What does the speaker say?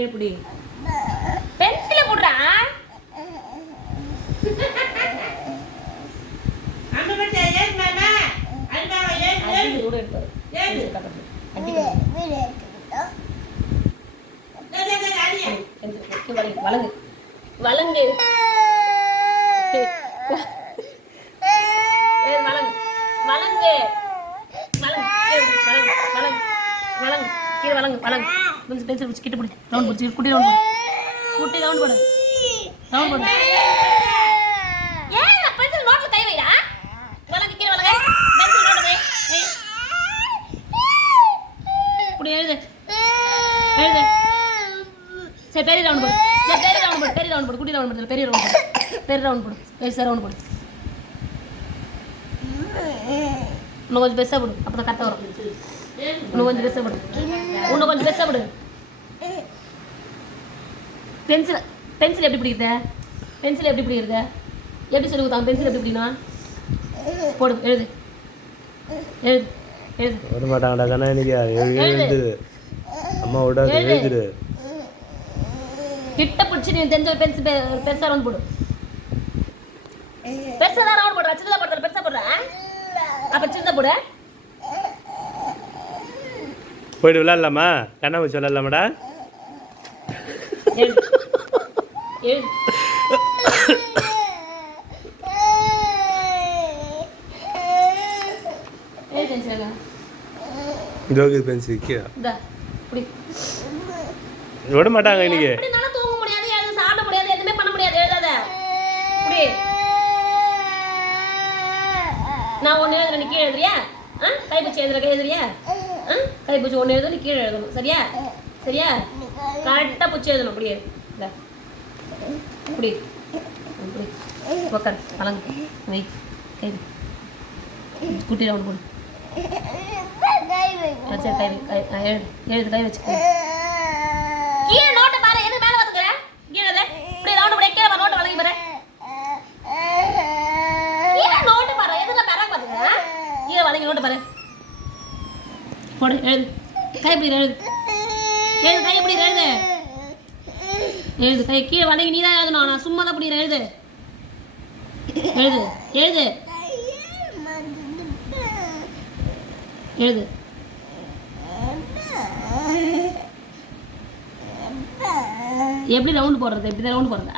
எப்படி பென்சில போடுறா அம்மா மச்ச ஏன் மாமா அல்வா ஏன் ரோடு எடுத்து ஏன் கட்டது அடிக்கு வலங்கு வலங்கு வலங்கு வலங்கு வலங்கு கீழே வலங்கு வலங்கு பென்சில் பிடிச்சி கிட்ட பிடி ரவுண்ட் பிடிச்சி குட்டி ரவுண்ட் போடு ரவுண்ட் போடு ஏன் பென்சில் நோட்ல கை வைடா வலங்கு கீழே வலங்கு பென்சில் நோட்ல கை இப்படி எழுது சரி பெரிய ரவுண்ட் போடு பெரிய ரவுண்ட் போடு குட்டி ரவுண்ட் போடு பெரிய ரவுண்ட் போடு பெருசாக ரவுண்ட் போடு இன்னும் கொஞ்சம் பெருசாக போடு அப்போ தான் கரெக்டாக வரும் இன்னும் கொஞ்சம் பெருசாக போடு பென்சில் எப்படி பிடிக்கிறத எப்படி சொல்லி கொடுத்தாங்க பென்சில் எப்படி பிடிக்கணும் போடு எழுது வர மாட்டாங்கடா கண்ணா இன்னைக்கு எழுது அம்மாவோட எழுதுரு கிட்ட பிடிச்சி நீ தெரிஞ்ச பென்சில் பெருசாக ரவுண்ட் போடு பெருசாக தான் ரவுண்ட் போடுற சின்னதாக போடுற பெருசாக போடுற அப்போ சின்னதாக போடு போயிட்டு விளையாடலாமா கண்ணா வச்சு விளையாடலாமாடா ஜோகி பென்சில் விட மாட்டாங்க இன்னைக்கு தூங்க முடியாது எழுத சாப்பிட முடியாது எதுவுமே பண்ண முடியாது எழுதாத நான் ஒன்று எழுதுறேன் நீ கீழே எழுதுறியா கைப்பூச்சி எழுதுறியா கைப்பூச்சி ஒன்று எழுத நீ கீழே எழுதணும் சரியா கரெக்டாக பூச்சி எழுதணும் அப்படியே இப்படி உக்கார் வளங்கு வை கை குட்டி ரவுண்ட் போடு சரி எழுது கை வச்சு கீழே நோட்டை பாரு எது மேலே பார்த்துக்கிற கீழே இப்படி ரவுண்ட் போட கீழே நோட்டை வழங்கி பாரு கீழே நோட்டு பாரு எதுல மேலே பார்த்துக்கிற கீழே வழங்கி நோட்டு பாரு போடு எழுது கை இப்படி எழுது கை இப்படி எழுது கை கீழே வழங்கி நீ தான் எழுதணும் நான் சும்மா தான் இப்படி எழுது எப்படி ரவுண்ட் போடுறது எப்படி தான் ரவுண்ட் போடுறது